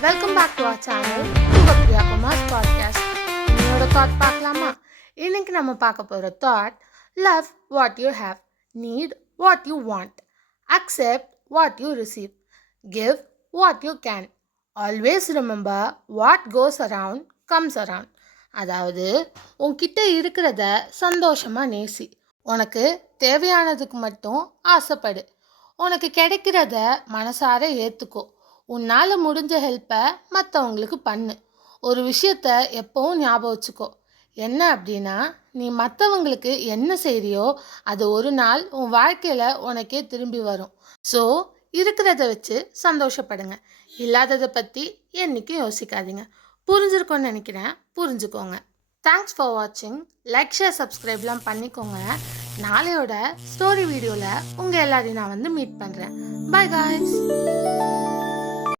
Welcome back to our channel உங்கள் Priya Kumar podcast. என்னோட thought பார்க்கலாமா? இன்னைக்கு நம்ம பார்க்க போகிற thought, love what you have, need what you want, accept what you receive, give what you can, always remember what goes around comes around. அதாவது, உன்கிட்ட இருக்கிறத சந்தோஷமாக நேசி, உனக்கு தேவையானதுக்கு மட்டும் ஆசைப்படு, உனக்கு கிடைக்கிறத மனசார ஏற்றுக்கோ, உன்னால் முடிஞ்ச ஹெல்ப்பை மற்றவங்களுக்கு பண்ணு. ஒரு விஷயத்த எப்போவும் ஞாபகம் வச்சுக்கோ, என்ன அப்படின்னா, நீ மற்றவங்களுக்கு என்ன செய்கிறியோ அது ஒரு நாள் உன் வாழ்க்கையில் உனக்கே திரும்பி வரும். ஸோ இருக்கிறத வச்சு சந்தோஷப்படுங்க, இல்லாததை பற்றி என்றைக்கும் யோசிக்காதீங்க. புரிஞ்சிருக்கோன்னு நினைக்கிறேன், புரிஞ்சுக்கோங்க. தேங்க்ஸ் ஃபார் வாட்சிங். லைக், ஷேர், சப்ஸ்கிரைப்லாம் பண்ணிக்கோங்க. நாளையோட ஸ்டோரி வீடியோவில் உங்கள் எல்லாரையும் நான் மீட் பண்ணுறேன். Bye guys.